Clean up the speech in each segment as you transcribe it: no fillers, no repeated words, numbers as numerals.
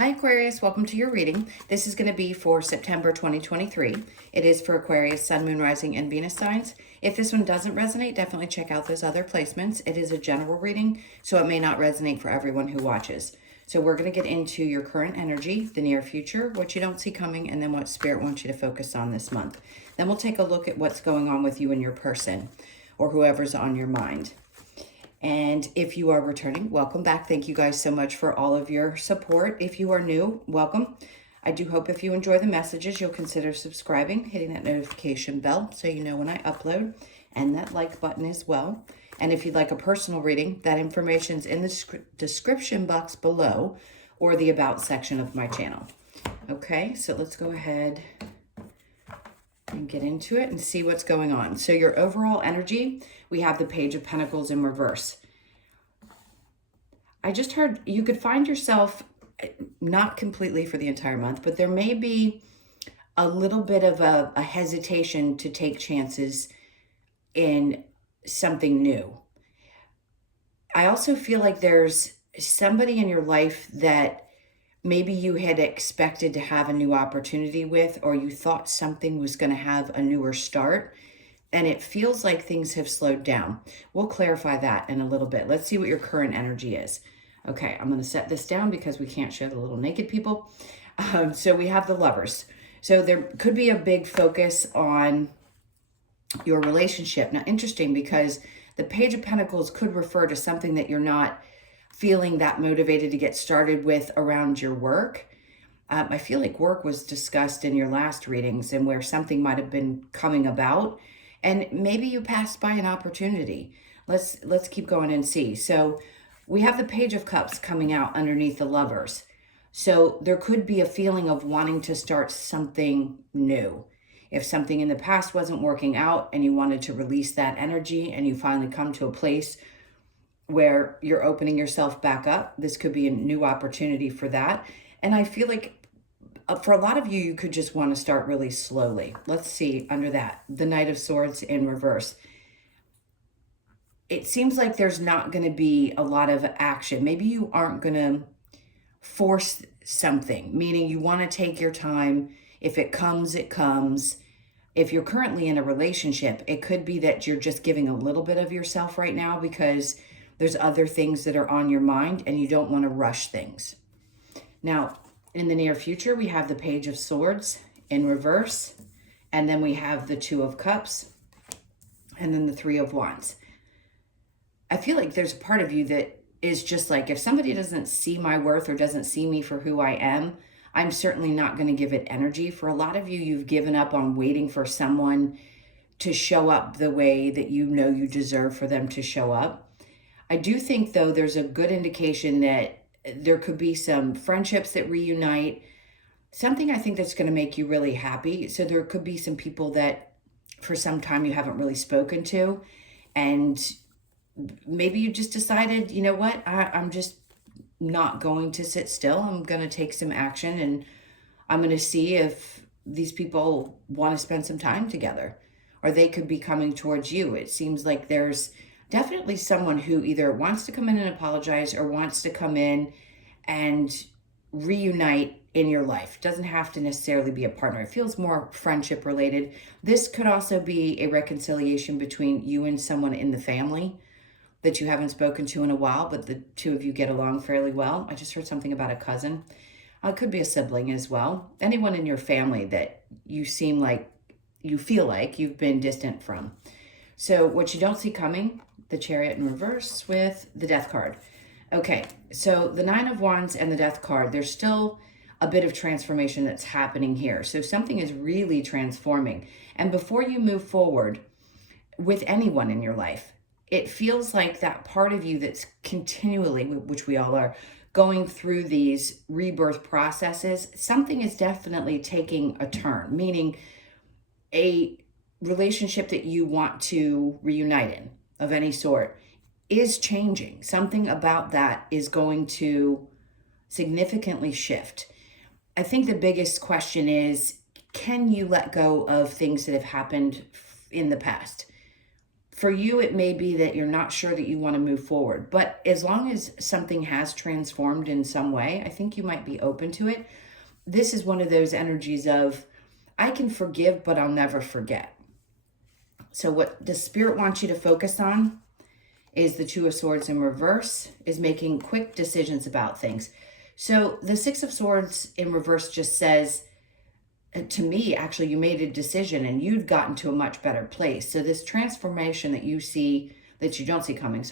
Hi Aquarius, welcome to your reading. This is going to be for September 2023. It is for Aquarius, Sun, Moon, Rising, and Venus signs. If this one doesn't resonate, definitely check out those other placements. It is a general reading, so it may not resonate for everyone who watches. So we're going to get into your current energy, the near future, what you don't see coming, and then what Spirit wants you to focus on this month. Then we'll take a look at what's going on with you and your person, or whoever's on your mind. And if you are returning, welcome back. Thank you guys so much for all of your support. If you are new, welcome. I do hope if you enjoy the messages, you'll consider subscribing, hitting that notification bell so you know when I upload, and that like button as well. And if you'd like a personal reading, that information's in the description box below or the about section of my channel. Okay, so let's go ahead and get into it and see what's going on. So your overall energy, we have the Page of Pentacles in reverse. I just heard you could find yourself, not completely for the entire month, but there may be a little bit of a hesitation to take chances in something new. I also feel like there's somebody in your life that maybe you had expected to have a new opportunity with, or you thought something was going to have a newer start, and it feels like things have slowed down. We'll clarify that in a little bit. Let's see what your current energy is. Okay, I'm going to set this down because we can't show the little naked people. So we have the Lovers. So there could be a big focus on your relationship. Now, interesting, because the Page of Pentacles could refer to something that you're not feeling that motivated to get started with around your work. I feel like work was discussed in your last readings and where something might have been coming about, and maybe you passed by an opportunity. Let's keep going and see. So we have the Page of Cups coming out underneath the Lovers. So there could be a feeling of wanting to start something new. If something in the past wasn't working out and you wanted to release that energy and you finally come to a place where you're opening yourself back up, this could be a new opportunity for that. And I feel like for a lot of you, you could just want to start really slowly. Let's see under that, the Knight of Swords in reverse. It seems like there's not going to be a lot of action. Maybe you aren't going to force something, meaning you want to take your time. If it comes, it comes. If you're currently in a relationship, it could be that you're just giving a little bit of yourself right now because there's other things that are on your mind and you don't want to rush things. Now, in the near future, we have the Page of Swords in reverse, and then we have the Two of Cups, and then the Three of Wands. I feel like there's a part of you that is just like, if somebody doesn't see my worth or doesn't see me for who I am, I'm certainly not going to give it energy. For a lot of you, you've given up on waiting for someone to show up the way that you know you deserve for them to show up. I do think, though, there's a good indication that there could be some friendships that reunite, something I think that's going to make you really happy. So there could be some people that for some time you haven't really spoken to, and maybe you just decided, you know what, I'm just not going to sit still. I'm going to take some action, and I'm going to see if these people want to spend some time together, or they could be coming towards you. It seems like there's definitely someone who either wants to come in and apologize or wants to come in and reunite in your life. Doesn't have to necessarily be a partner. It feels more friendship related. This could also be a reconciliation between you and someone in the family that you haven't spoken to in a while, but the two of you get along fairly well. I just heard something about a cousin. It could be a sibling as well. Anyone in your family that you feel like you've been distant from. So what you don't see coming, the Chariot in reverse with the Death card. Okay, so the Nine of Wands and the Death card, there's still a bit of transformation that's happening here. So something is really transforming. And before you move forward with anyone in your life, it feels like that part of you that's continually, which we all are, going through these rebirth processes, something is definitely taking a turn, meaning a relationship that you want to reunite in of any sort is changing. Something about that is going to significantly shift. I think the biggest question is, can you let go of things that have happened in the past? For you, it may be that you're not sure that you want to move forward, but as long as something has transformed in some way, I think you might be open to it. This is one of those energies of, I can forgive, but I'll never forget. So what the Spirit wants you to focus on is the Two of Swords in reverse, is making quick decisions about things. So the Six of Swords in reverse just says, to me, actually, you made a decision and you've gotten to a much better place. So this transformation that you see, that you don't see coming,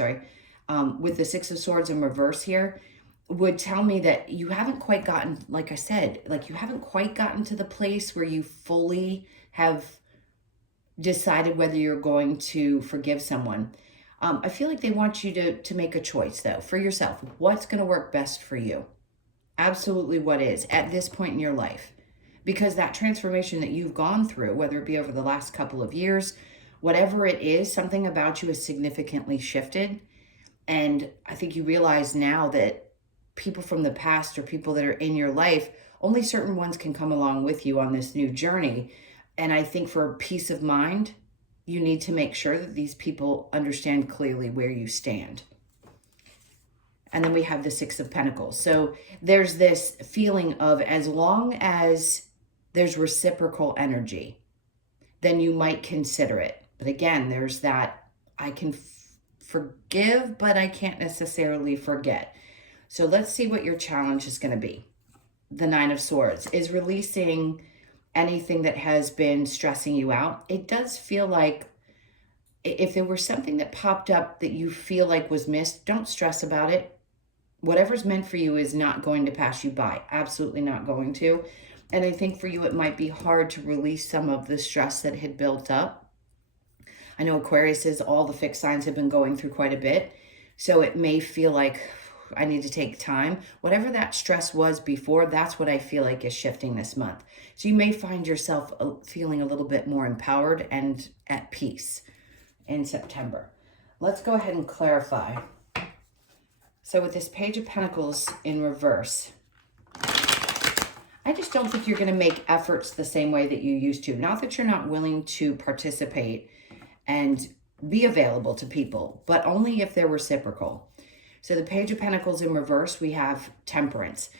with the Six of Swords in reverse here, would tell me that you haven't quite gotten, like I said, like you haven't quite gotten to the place where you fully have decided whether you're going to forgive someone. I feel like they want you to make a choice, though, for yourself. What's going to work best for you? Absolutely what is at this point in your life. Because that transformation that you've gone through, whether it be over the last couple of years, whatever it is, something about you has significantly shifted. And I think you realize now that people from the past or people that are in your life, only certain ones can come along with you on this new journey. And I think for peace of mind, you need to make sure that these people understand clearly where you stand. And then we have the Six of Pentacles. So there's this feeling of, as long as there's reciprocal energy, then you might consider it. But again, there's that, I can forgive, but I can't necessarily forget. So let's see what your challenge is going to be. The Nine of Swords is releasing anything that has been stressing you out. It does feel like if there was something that popped up that you feel like was missed, don't stress about it. Whatever's meant for you is not going to pass you by. Absolutely not going to. And I think for you, it might be hard to release some of the stress that had built up. I know Aquarius is, all the fixed signs have been going through quite a bit. So it may feel like I need to take time. Whatever that stress was before, that's what I feel like is shifting this month. So you may find yourself feeling a little bit more empowered and at peace in September. Let's go ahead and clarify. So with this Page of Pentacles in reverse, I just don't think you're going to make efforts the same way that you used to. Not that you're not willing to participate and be available to people, but only if they're reciprocal. So the Page of Pentacles in reverse, we have Temperance.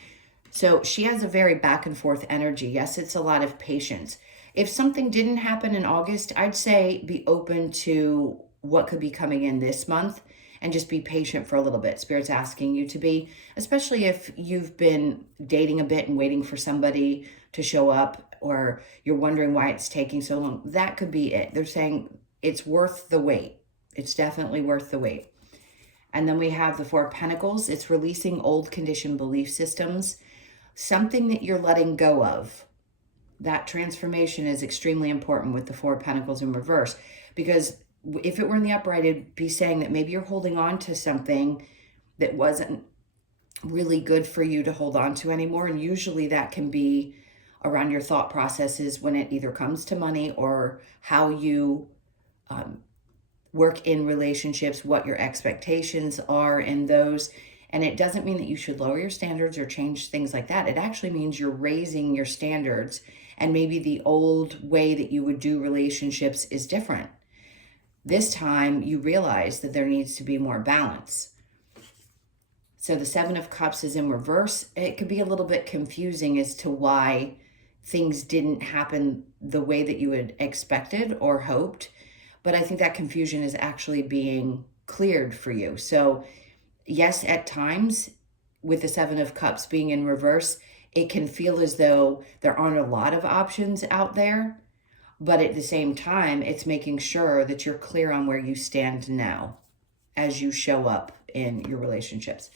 So she has a very back and forth energy. Yes, it's a lot of patience. If something didn't happen in August, I'd say be open to what could be coming in this month and just be patient for a little bit. Spirit's asking you to be, especially if you've been dating a bit and waiting for somebody to show up, or you're wondering why it's taking so long. That could be it. They're saying it's worth the wait. It's definitely worth the wait. And then we have the Four of Pentacles. It's releasing old conditioned belief systems, something that you're letting go of. That transformation is extremely important with the Four of Pentacles in reverse, because if it were in the upright, it'd be saying that maybe you're holding on to something that wasn't really good for you to hold on to anymore. And usually that can be around your thought processes when it either comes to money or how you work in relationships, what your expectations are in those. And it doesn't mean that you should lower your standards or change things like that. It actually means you're raising your standards, and maybe the old way that you would do relationships is different. This time you realize that there needs to be more balance. So the Seven of Cups is in reverse. It could be a little bit confusing as to why things didn't happen the way that you had expected or hoped. But I think that confusion is actually being cleared for you. So yes, at times with the Seven of Cups being in reverse, it can feel as though there aren't a lot of options out there. But at the same time, it's making sure that you're clear on where you stand now as you show up in your relationships.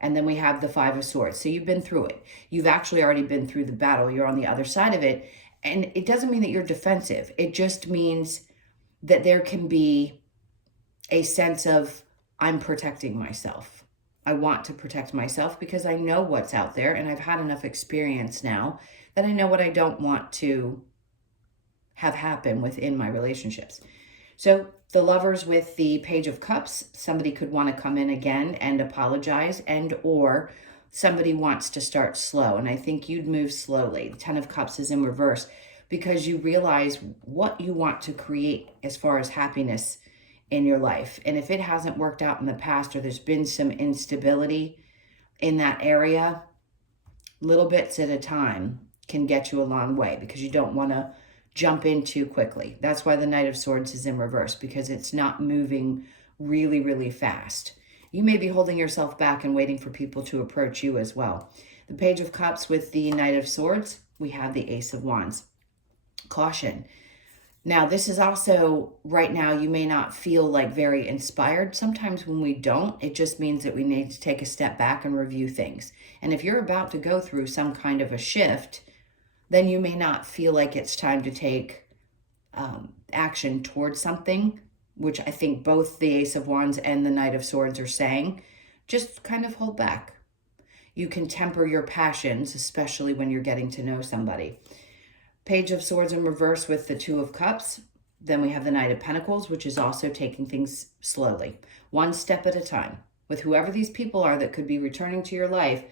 And then we have the Five of Swords. So you've been through it. You've actually already been through the battle. You're on the other side of it. And it doesn't mean that you're defensive. It just means that there can be a sense of, I'm protecting myself. I want to protect myself because I know what's out there, and I've had enough experience now that I know what I don't want to have happen within my relationships. So the Lovers with the Page of Cups, somebody could want to come in again and apologize, and or somebody wants to start slow. And I think you'd move slowly. The Ten of Cups is in reverse because you realize what you want to create as far as happiness in your life. And if it hasn't worked out in the past, or there's been some instability in that area, little bits at a time can get you a long way, because you don't want to jump in too quickly. That's why the Knight of Swords is in reverse, because it's not moving really, really fast. You may be holding yourself back and waiting for people to approach you as well. The Page of Cups with the Knight of Swords, we have the Ace of Wands. Caution. Now, this is also, right now, you may not feel like very inspired. Sometimes when we don't, it just means that we need to take a step back and review things. And if you're about to go through some kind of a shift, then you may not feel like it's time to take action towards something, which I think both the Ace of Wands and the Knight of Swords are saying. Just kind of hold back. You can temper your passions, especially when you're getting to know somebody. Page of Swords in reverse with the Two of Cups. Then we have the Knight of Pentacles, which is also taking things slowly, one step at a time. With whoever these people are that could be returning to your life,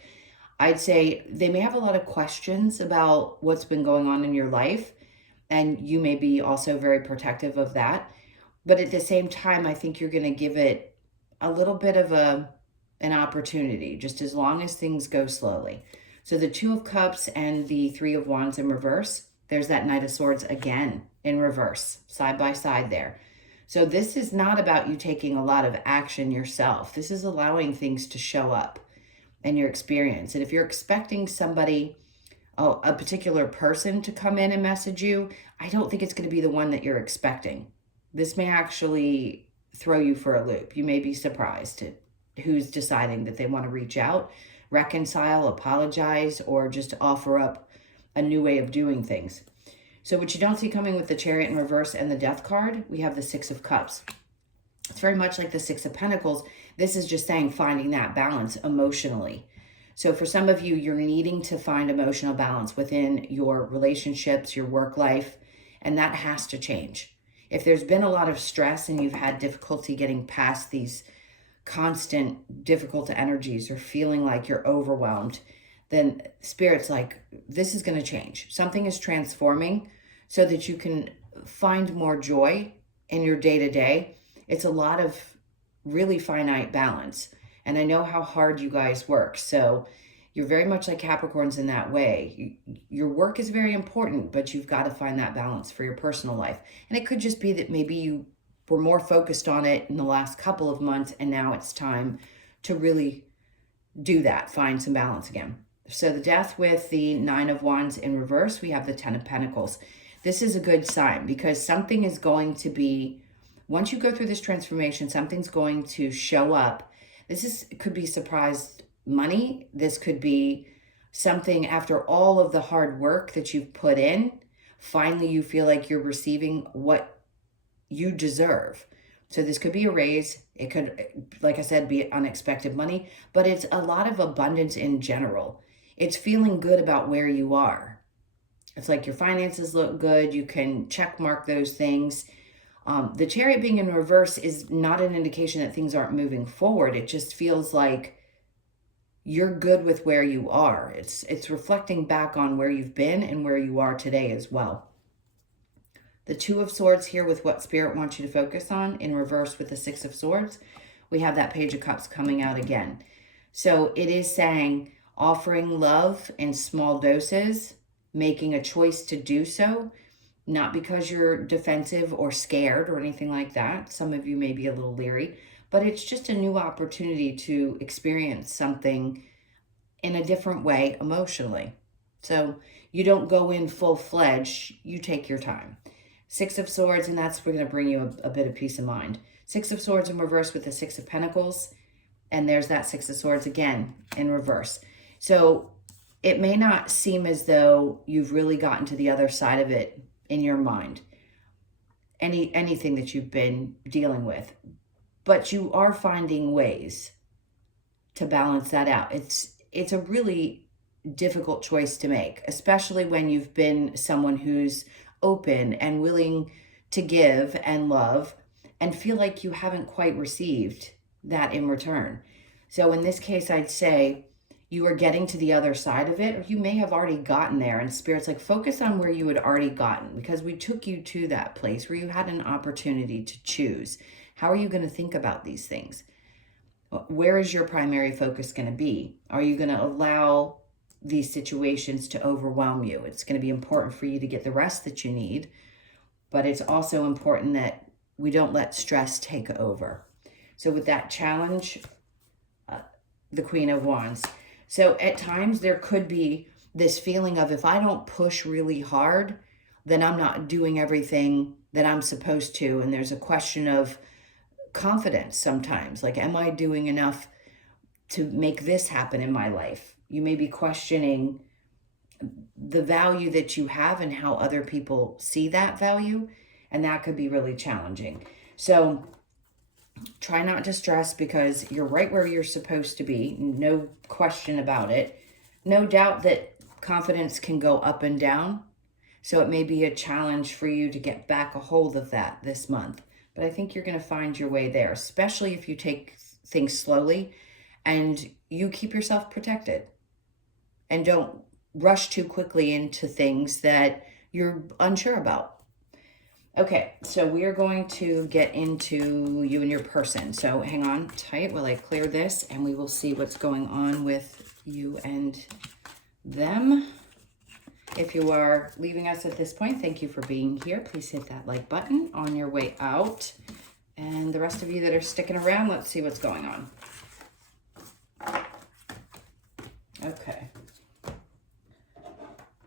I'd say they may have a lot of questions about what's been going on in your life, and you may be also very protective of that. But at the same time, I think you're going to give it a little bit of an opportunity, just as long as things go slowly. So the Two of Cups and the Three of Wands in reverse. There's that Knight of Swords again in reverse, side by side there. So this is not about you taking a lot of action yourself. This is allowing things to show up in your experience. And if you're expecting somebody, a particular person to come in and message you, I don't think it's going to be the one that you're expecting. This may actually throw you for a loop. You may be surprised at who's deciding that they want to reach out, reconcile, apologize, or just offer up a new way of doing things. So what you don't see coming with the Chariot in reverse and the Death card, we have the Six of Cups. It's very much like the Six of Pentacles. This is just saying finding that balance emotionally. So for some of you, you're needing to find emotional balance within your relationships, your work life, and that has to change. If there's been a lot of stress and you've had difficulty getting past these constant difficult energies, or feeling like you're overwhelmed, then Spirit's like, this is going to change. Something is transforming so that you can find more joy in your day-to-day. It's a lot of really finite balance. And I know how hard you guys work. So you're very much like Capricorns in that way. Your work is very important, but you've got to find that balance for your personal life. And it could just be that maybe you were more focused on it in the last couple of months, and now it's time to really do that, find some balance again. So the Death with the Nine of Wands in reverse, we have the Ten of Pentacles. This is a good sign, because something is going to be, once you go through this transformation, something's going to show up. Could be surprise money. This could be something after all of the hard work that you've put in. Finally, you feel like you're receiving what you deserve. So this could be a raise. It could, like I said, be unexpected money, but it's a lot of abundance in general. It's feeling good about where you are. It's like your finances look good. You can check mark those things. The Chariot being in reverse is not an indication that things aren't moving forward. It just feels like you're good with where you are. It's reflecting back on where you've been and where you are today as well. The Two of Swords here with what Spirit wants you to focus on in reverse with the Six of Swords. We have that Page of Cups coming out again. So it is saying offering love in small doses, making a choice to do so, not because you're defensive or scared or anything like that. Some of you may be a little leery, but it's just a new opportunity to experience something in a different way emotionally. So you don't go in full-fledged, you take your time. Six of Swords, and that's going to bring you a bit of peace of mind. Six of Swords in reverse with the Six of Pentacles, and there's that Six of Swords again in reverse. So it may not seem as though you've really gotten to the other side of it in your mind, anything that you've been dealing with, but you are finding ways to balance that out. It's a really difficult choice to make, especially when you've been someone who's open and willing to give and love and feel like you haven't quite received that in return. So in this case, I'd say you are getting to the other side of it, or you may have already gotten there, and Spirit's like, focus on where you had already gotten, because we took you to that place where you had an opportunity to choose. How are you going to think about these things? Where is your primary focus going to be? Are you going to allow these situations to overwhelm you? It's going to be important for you to get the rest that you need, but it's also important that we don't let stress take over. So with that challenge, the Queen of Wands. So at times there could be this feeling of, if I don't push really hard, then I'm not doing everything that I'm supposed to. And there's a question of confidence sometimes. Like, am I doing enough to make this happen in my life? You may be questioning the value that you have and how other people see that value. And that could be really challenging. So try not to stress, because you're right where you're supposed to be. No question about it. No doubt that confidence can go up and down. So it may be a challenge for you to get back a hold of that this month. But I think you're going to find your way there, especially if you take things slowly and you keep yourself protected and don't rush too quickly into things that you're unsure about. Okay, so we are going to get into you and your person. So hang on tight while I clear this, and we will see what's going on with you and them. If you are leaving us at this point, thank you for being here. Please hit that like button on your way out. And the rest of you that are sticking around, let's see what's going on. Okay.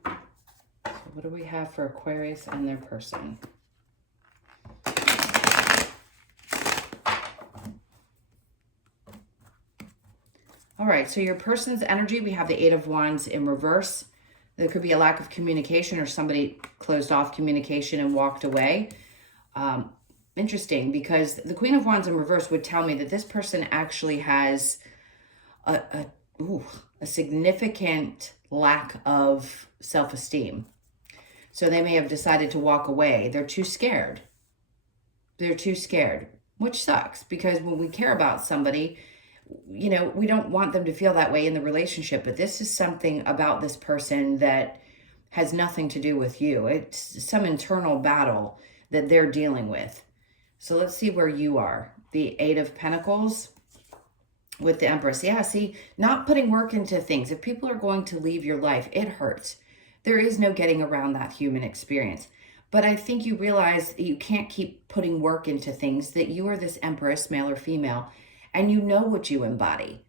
So what do we have for Aquarius and their person? All right, so your person's energy, we have the Eight of Wands in reverse. There could be a lack of communication, or somebody closed off communication and walked away. Interesting, because the Queen of Wands in reverse would tell me that this person actually has a significant lack of self-esteem. So they may have decided to walk away. They're too scared. They're too scared, which sucks, because when we care about somebody, you know, we don't want them to feel that way in the relationship. But this is something about this person that has nothing to do with you. It's some internal battle that they're dealing with. So let's see where you are. The Eight of Pentacles with the Empress. Yeah, see, not putting work into things. If people are going to leave your life, it hurts. There is no getting around that human experience. But I think you realize that you can't keep putting work into things, that you are this Empress, male or female, and you know what you embody.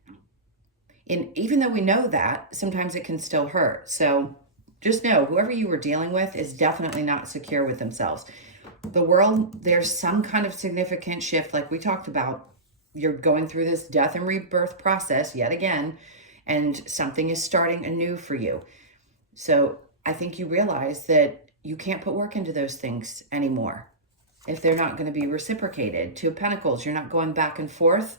And even though we know that, sometimes it can still hurt. So just know, whoever you were dealing with is definitely not secure with themselves. The world, there's some kind of significant shift, like we talked about. You're going through this death and rebirth process yet again, and something is starting anew for you. So I think you realize that you can't put work into those things anymore if they're not going to be reciprocated. Two of Pentacles, you're not going back and forth.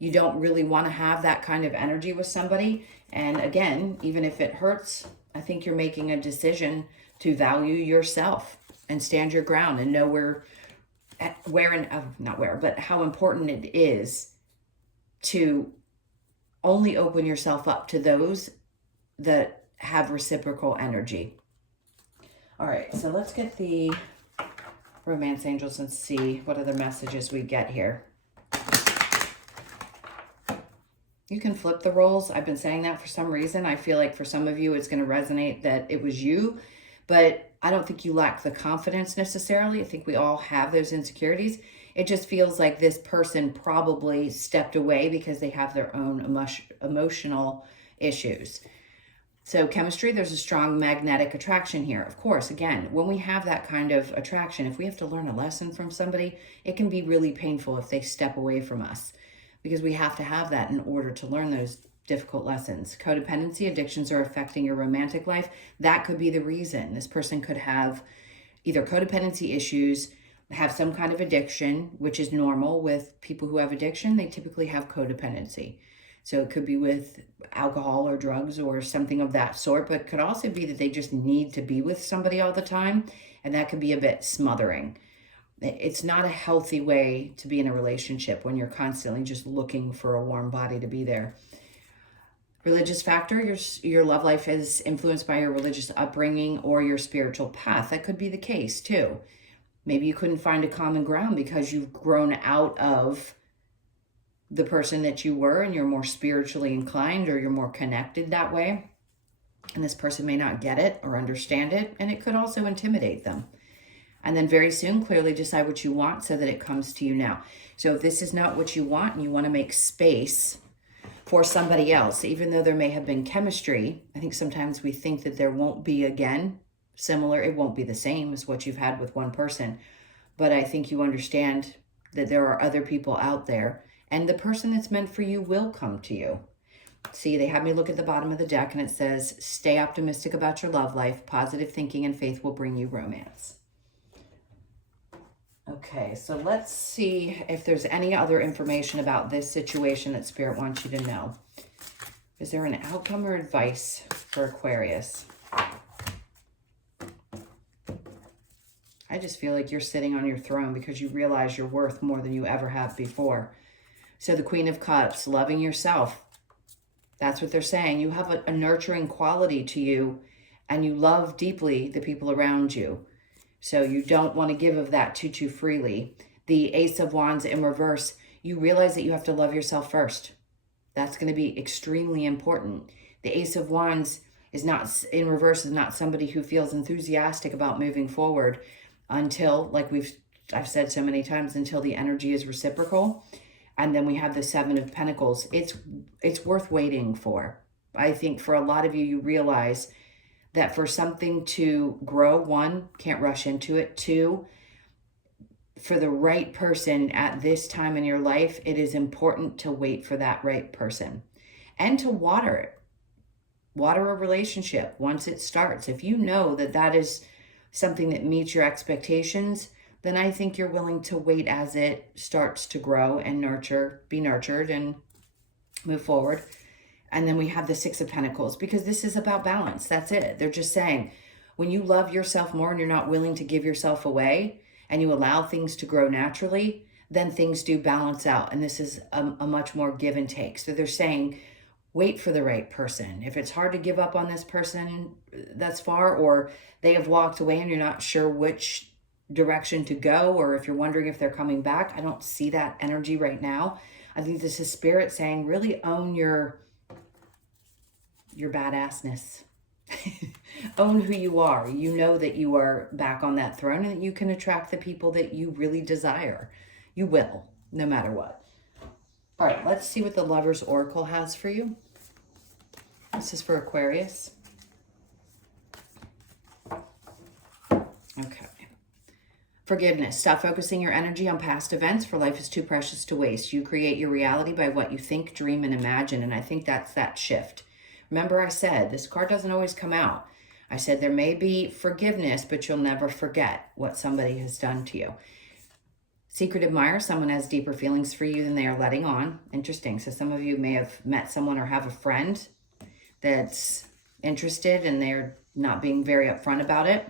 You don't really want to have that kind of energy with somebody. And again, even if it hurts, I think you're making a decision to value yourself and stand your ground and know but how important it is to only open yourself up to those that have reciprocal energy. All right, so let's get the romance angels and see what other messages we get here. You can flip the roles. I've been saying that for some reason. I feel like for some of you, it's going to resonate that it was you, but I don't think you lack the confidence necessarily. I think we all have those insecurities. It just feels like this person probably stepped away because they have their own emotional issues. So chemistry, there's a strong magnetic attraction here. Of course, again, when we have that kind of attraction, if we have to learn a lesson from somebody, it can be really painful if they step away from us, because we have to have that in order to learn those difficult lessons. Codependency, addictions are affecting your romantic life. That could be the reason. This person could have either codependency issues, have some kind of addiction, which is normal with people who have addiction. They typically have codependency. So it could be with alcohol or drugs or something of that sort, but it could also be that they just need to be with somebody all the time, and that could be a bit smothering. It's not a healthy way to be in a relationship when you're constantly just looking for a warm body to be there. Religious factor, your love life is influenced by your religious upbringing or your spiritual path. That could be the case too. Maybe you couldn't find a common ground because you've grown out of the person that you were and you're more spiritually inclined, or you're more connected that way. And this person may not get it or understand it, and it could also intimidate them. And then very soon, clearly decide what you want so that it comes to you now. So if this is not what you want and you want to make space for somebody else, even though there may have been chemistry, I think sometimes we think that there won't be again similar. It won't be the same as what you've had with one person. But I think you understand that there are other people out there, and the person that's meant for you will come to you. See, they have me look at the bottom of the deck, and it says, stay optimistic about your love life. Positive thinking and faith will bring you romance. Okay, so let's see if there's any other information about this situation that Spirit wants you to know. Is there an outcome or advice for Aquarius? I just feel like you're sitting on your throne because you realize you're worth more than you ever have before. So the Queen of Cups, loving yourself. That's what they're saying. You have a nurturing quality to you, and you love deeply the people around you. So you don't want to give of that too freely. The Ace of Wands in reverse, you realize that you have to love yourself first. That's going to be extremely important. The Ace of Wands is not, in reverse, is not somebody who feels enthusiastic about moving forward until, like I've said so many times, until the energy is reciprocal. And then we have the Seven of Pentacles. It's worth waiting for. I think for a lot of you, you realize that for something to grow, one, can't rush into it. Two, for the right person at this time in your life, it is important to wait for that right person and to water it. Water a relationship once it starts. If you know that that is something that meets your expectations, then I think you're willing to wait as it starts to grow and be nurtured and move forward. And then we have the Six of Pentacles, because this is about balance. That's it. They're just saying, when you love yourself more and you're not willing to give yourself away and you allow things to grow naturally, then things do balance out. And this is a much more give and take. So they're saying, wait for the right person. If it's hard to give up on this person thus far, or they have walked away and you're not sure which direction to go, or if you're wondering if they're coming back, I don't see that energy right now. I think this is Spirit saying, really own your badassness. Own who you are. You know that you are back on that throne and that you can attract the people that you really desire. You will, no matter what. All right, let's see what the Lover's Oracle has for you. This is for Aquarius. Okay. Forgiveness. Stop focusing your energy on past events, for life is too precious to waste. You create your reality by what you think, dream, and imagine. And I think that's that shift. Remember I said, this card doesn't always come out. I said there may be forgiveness, but you'll never forget what somebody has done to you. Secret admirer. Someone has deeper feelings for you than they are letting on. Interesting. So some of you may have met someone or have a friend that's interested and they're not being very upfront about it.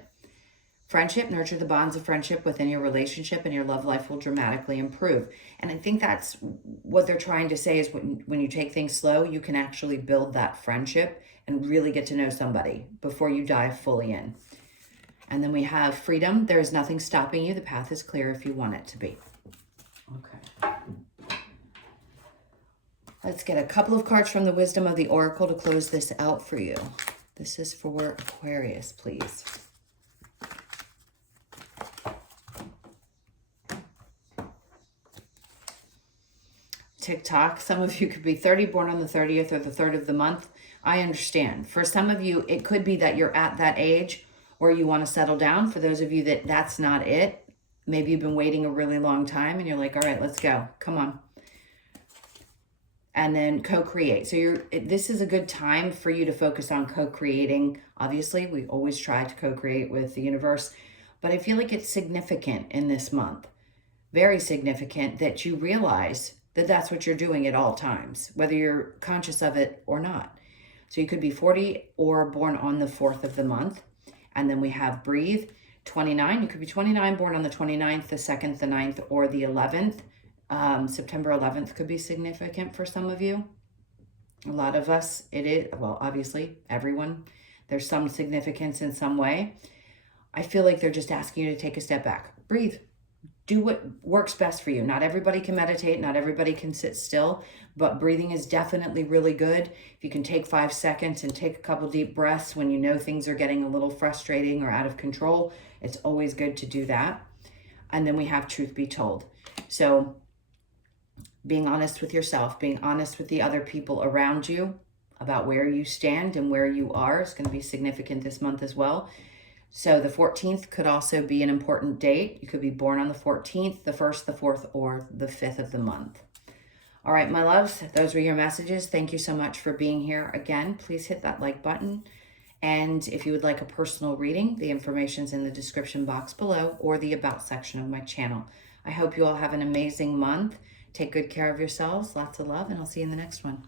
Friendship. Nurture the bonds of friendship within your relationship and your love life will dramatically improve. And I think that's what they're trying to say, is when you take things slow, you can actually build that friendship and really get to know somebody before you dive fully in. And then we have freedom. There is nothing stopping you. The path is clear if you want it to be. Okay. Let's get a couple of cards from the Wisdom of the Oracle to close this out for you. This is for Aquarius, please. TikTok. Some of you could be 30, born on the 30th or the 3rd of the month. I understand. For some of you, it could be that you're at that age where you want to settle down. For those of you that that's not it, maybe you've been waiting a really long time and you're like, all right, let's go. Come on. And then co-create. So this is a good time for you to focus on co-creating. Obviously, we always try to co-create with the universe, but I feel like it's significant in this month. Very significant that you realize that that's what you're doing at all times, whether you're conscious of it or not. So you could be 40 or born on the 4th of the month. And then we have breathe, 29. You could be 29, born on the 29th, the 2nd, the 9th, or the 11th. September 11th could be significant for some of you. A lot of us, it is, well, obviously, everyone. There's some significance in some way. I feel like they're just asking you to take a step back. breathe. Do what works best for you. Not everybody can meditate, not everybody can sit still, but breathing is definitely really good. If you can take 5 seconds and take a couple deep breaths when you know things are getting a little frustrating or out of control, it's always good to do that. And then we have truth be told. So being honest with yourself, being honest with the other people around you about where you stand and where you are is going to be significant this month as well. So the 14th could also be an important date. You could be born on the 14th, the 1st, the 4th, or the 5th of the month. All right, my loves, those were your messages. Thank you so much for being here. Again, please hit that like button. And if you would like a personal reading, the information's in the description box below or the about section of my channel. I hope you all have an amazing month. Take good care of yourselves. Lots of love, and I'll see you in the next one.